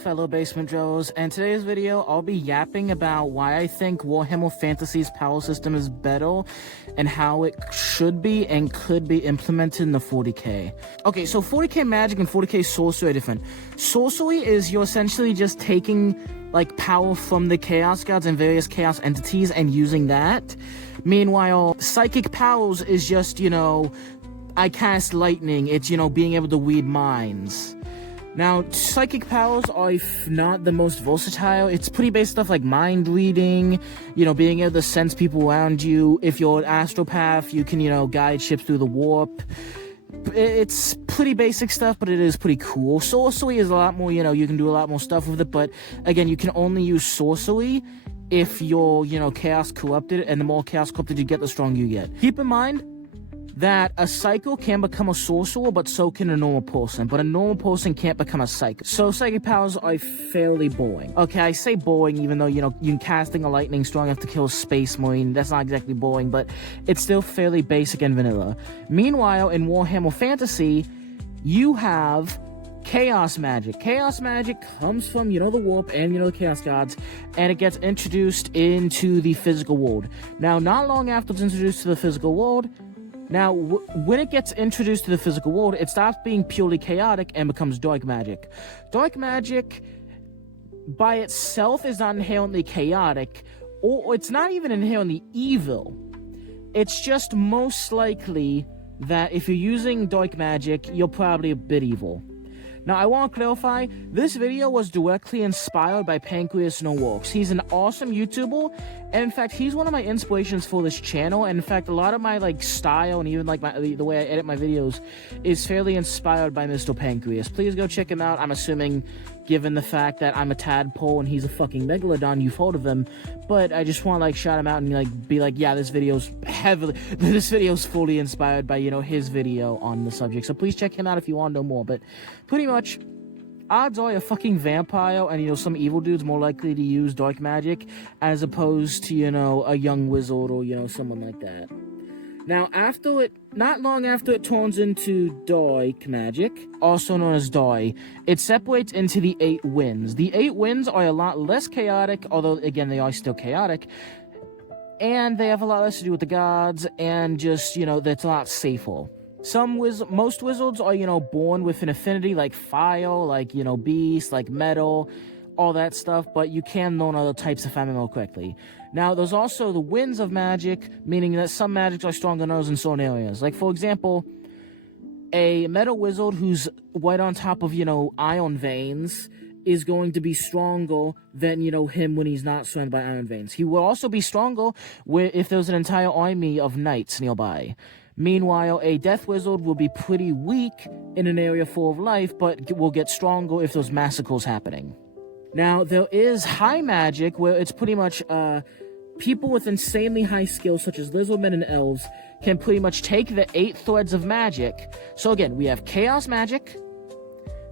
fellow basement dwellers, and today's video I'll be yapping about why I think Warhammer Fantasies power system is better and how it should be and could be implemented in the 40k. Okay, so 40k magic and 40k sorcery are different. Sorcery is you're essentially just taking like power from the chaos gods and various chaos entities and using that. Meanwhile, psychic powers is just, you know, I cast lightning. It's, you know, being able to read minds. Now, psychic powers are not the most versatile. It's pretty basic stuff like mind reading, you know, being able to sense people around you. If you're an astropath, you can, you know, guide ships through the warp. It's pretty basic stuff, but it is pretty cool. Sorcery is a lot more, you know, you can do a lot more stuff with it, but again, you can only use sorcery if you're, you know, chaos corrupted, and the more chaos corrupted you get, the stronger you get. Keep in mind that a psycho can become a sorcerer, but so can a normal person. But a normal person can't become a psychic. So psychic powers are fairly boring. Okay, I say boring even though, you know, you can casting a lightning strong enough to kill a space marine. That's not exactly boring, but it's still fairly basic and vanilla. Meanwhile, in Warhammer Fantasy, you have chaos magic. Chaos magic comes from, you know, the warp and, you know, the chaos gods, and it gets introduced into the physical world. Now, not long after it's introduced to the physical world, now, when it gets introduced to the physical world, it stops being purely chaotic and becomes dark magic. Dark magic, by itself, is not inherently chaotic, or it's not even inherently evil. It's just most likely that if you're using dark magic, you're probably a bit evil. Now, I want to clarify, this video was directly inspired by Pancreas No Works. He's an awesome YouTuber, and in fact, he's one of my inspirations for this channel, and in fact, a lot of my, like, style and even, like, the way I edit my videos is fairly inspired by Mr. Pancreas. Please go check him out. I'm assuming, given the fact that I'm a tadpole and he's a fucking megalodon, you've heard of him, but I just want to, like, shout him out and, like, be like, yeah, this video's fully inspired by, you know, his video on the subject, so please check him out if you want to know more. But pretty much, odds are a fucking vampire and, you know, some evil dude's more likely to use dark magic as opposed to, you know, a young wizard or, you know, someone like that. Now, not long after it turns into dark magic, also known as Dai, it separates into the 8 winds. The 8 winds are a lot less chaotic, although, again, they are still chaotic, and they have a lot less to do with the gods, and just, you know, that's a lot safer. Most wizards are, you know, born with an affinity like fire, like, you know, beast, like metal, all that stuff, but you can learn other types if I remember correctly. Now, there's also the winds of magic, meaning that some magics are stronger than others in certain areas. Like, for example, a metal wizard who's right on top of, you know, iron veins is going to be stronger than, you know, him when he's not surrounded by iron veins. He will also be stronger if there's an entire army of knights nearby. Meanwhile, a death wizard will be pretty weak in an area full of life, but will get stronger if there's massacres happening. Now, there is high magic, where it's pretty much, people with insanely high skills, such as lizardmen and elves, can pretty much take the 8 threads of magic. So again, we have chaos magic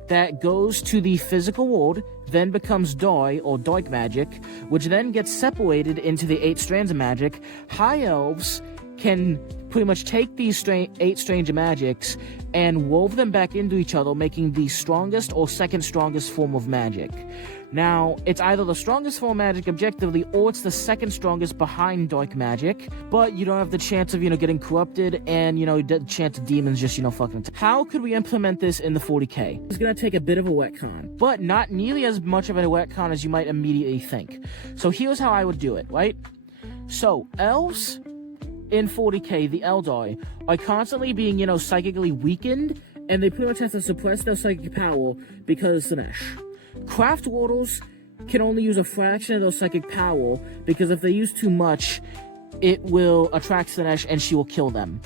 that goes to the physical world, then becomes Dai, or dark magic, which then gets separated into the 8 strands of magic. High elves can pretty much take these 8 strange magics and wove them back into each other, making the strongest or second strongest form of magic. Now, it's either the strongest form of magic objectively, or it's the second strongest behind dark magic, but you don't have the chance of, you know, getting corrupted, and, you know, the chance of demons just, you know, fucking... How could we implement this in the 40k? It's gonna take a bit of a retcon, but not nearly as much of a retcon as you might immediately think. So here's how I would do it, right? So, elves in 40k, the Eldar, are constantly being, you know, psychically weakened, and they pretty much have to suppress their psychic power because of Slanesh. Craft warders can only use a fraction of their psychic power, because if they use too much, it will attract Slanesh and she will kill them.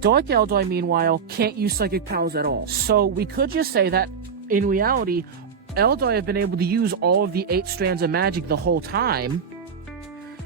Dark Eldar, meanwhile, can't use psychic powers at all. So we could just say that, in reality, Eldar have been able to use all of the 8 strands of magic the whole time,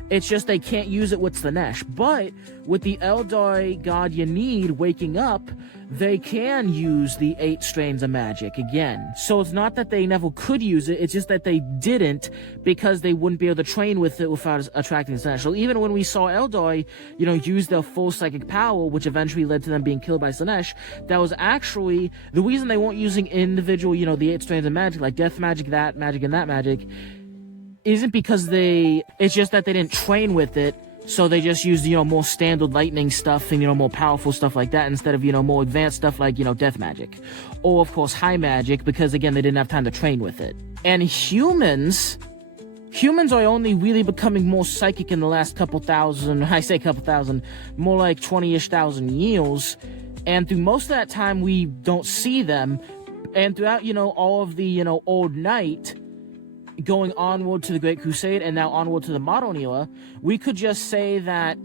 It's just they can't use it with Slanesh. But with the Eldar God you need waking up, they can use the 8 strains of magic again. So it's not that they never could use it, it's just that they didn't because they wouldn't be able to train with it without attracting Slanesh. So even when we saw Eldar, use their full psychic power, which eventually led to them being killed by Slanesh, that was actually the reason they weren't using individual, the 8 strains of magic, like death magic, that magic, and that magic, isn't because it's just that they didn't train with it. So they just used, more standard lightning stuff and, more powerful stuff like that instead of, more advanced stuff like, death magic. Or, of course, high magic, because, again, they didn't have time to train with it. And humans are only really becoming more psychic in the last couple thousand, I say couple thousand, more like 20-ish thousand years. And through most of that time, we don't see them. And throughout, all of the, old night, going onward to the Great Crusade and now onward to the modern era, we could just say that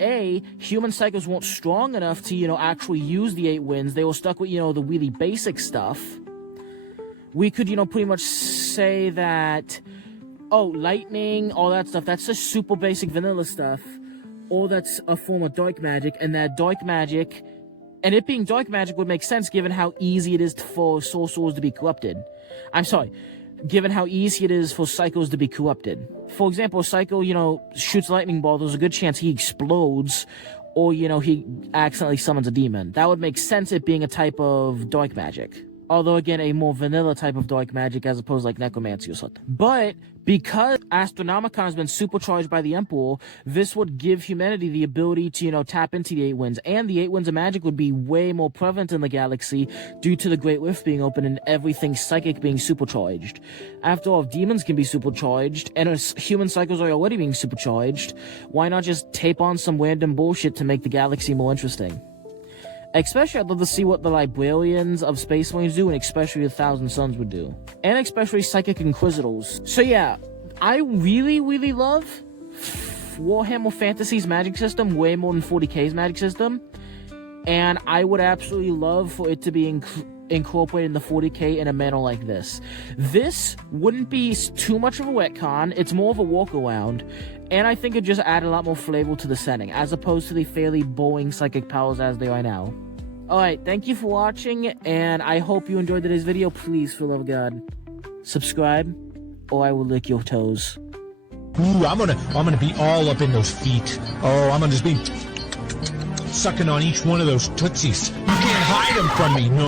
human psychos weren't strong enough to actually use the 8 winds. They were stuck with the really basic stuff. We could pretty much say that lightning, all that stuff, that's just super basic vanilla stuff, or that's a form of dark magic, and that dark magic, and it being dark magic would make sense given how easy it is for sorcerers to be corrupted. Given how easy it is for psychos to be corrupted. For example, a psycho, shoots a lightning ball, there's a good chance he explodes, or, he accidentally summons a demon. That would make sense, it being a type of dark magic. Although, again, a more vanilla type of dark magic as opposed to, like, necromancy or something. But because Astronomicon has been supercharged by the Emperor, this would give humanity the ability to, tap into the 8 winds. And the 8 winds of magic would be way more prevalent in the galaxy due to the Great Rift being open and everything psychic being supercharged. After all, if demons can be supercharged, and human psychos are already being supercharged, why not just tape on some random bullshit to make the galaxy more interesting? Especially, I'd love to see what the Librarians of Space Marines do, and especially the Thousand Suns would do. And especially Psychic Inquisitors. So yeah, I really, really love Warhammer Fantasy's magic system way more than 40k's magic system. And I would absolutely love for it to be incorporated in the 40k in a manner like this. This wouldn't be too much of a retcon, it's more of a walk-around. And I think it just added a lot more flavor to the setting, as opposed to the fairly boring psychic powers as they are now. Alright, thank you for watching, and I hope you enjoyed today's video. Please, for the love of God, subscribe, or I will lick your toes. Ooh, I'm gonna be all up in those feet. Oh, I'm gonna just be sucking on each one of those tootsies. You can't hide them from me, no.